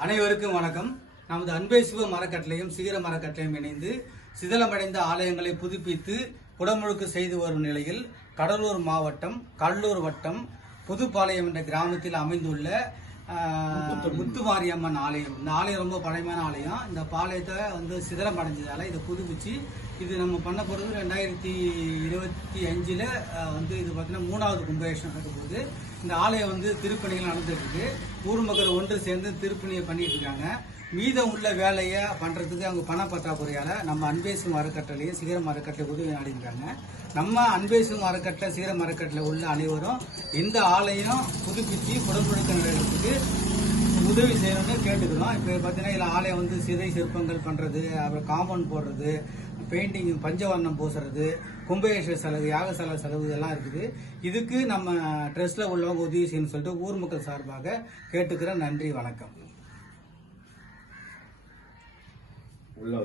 அனைவருக்கும் வணக்கம். நமது அன்பே சிவ மரக்கட்டளையும் சிகர மரக்கட்டளையும் இணைந்து சிதலமடைந்த ஆலயங்களை புதுப்பித்து குடமுழுக்கு செய்து வரும் நிலையில் கடலூர் மாவட்டம் கடலூர் வட்டம் புதுப்பாளையம் என்ற கிராமத்தில் அமைந்துள்ள இந்த முத்து மாரியம்மன் ஆலயம். இந்த ஆலயம் ரொம்ப பழமையான ஆலயம். இந்த பாளையத்தை வந்து சிதறம் அடைஞ்சதால இதை புதுப்பிச்சு இது நம்ம பண்ண போகிறது ரெண்டாயிரத்தி இருபத்தி அஞ்சில் வந்து இது பார்த்தீங்கன்னா மூணாவது கும்பகேஷன் நடக்க இந்த ஆலயம் வந்து திருப்பணிகள் நடந்துருக்கு ஊர் மக்கள் ஒன்று சேர்ந்து திருப்பணியை பண்ணிட்டு இருக்காங்க மீதம் உள்ள வேலையை பண்ணுறதுக்கு அவங்க பண பற்றாக்குறையால் நம்ம அன்பேசும் அறக்கட்டளையும் சிகரம் அறக்கட்டளை உதவி நாடிருக்காங்க நம்ம அன்பேசும் அறக்கட்டளை சிகரம் அறக்கட்டளை உள்ள அனைவரும் இந்த ஆலயம் புதுப்பிச்சு குடமுழுக்க நிலையத்துக்கு உதவி செய்யணும்னு கேட்டுக்கிறோம். இப்போ பார்த்தீங்கன்னா இதில் ஆலயம் வந்து சிதை சிற்பங்கள் பண்ணுறது அப்புறம் காம்பவுண்ட் போடுறது பெயிண்டிங் பஞ்சவர்ணம் பூசுறது கும்பேஸ்வர செலவு யாகசால செலவு இதெல்லாம் இருக்குது. இதுக்கு நம்ம ட்ரெஸ்ஸில் உள்ளவங்க உதவி செய்யணும்னு சொல்லிட்டு ஊர் மக்கள் சார்பாக கேட்டுக்கிறேன் நன்றி வணக்கம். உள்ள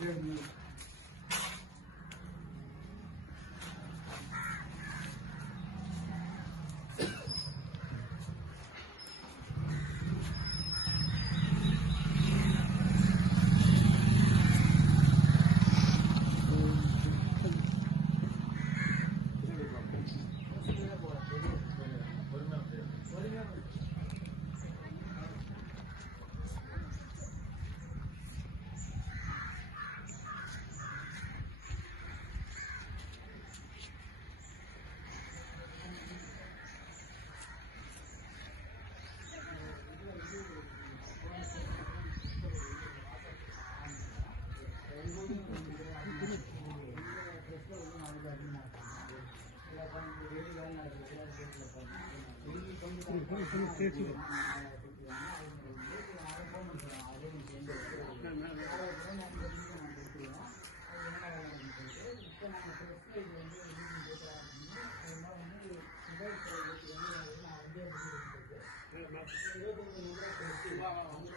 their needs. Uh, இருபத்தி மூணு வந்து கொடுத்து அவங்க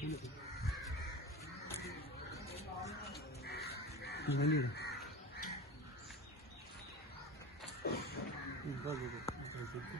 Инвалиды. Инвалиды. Инвалиды.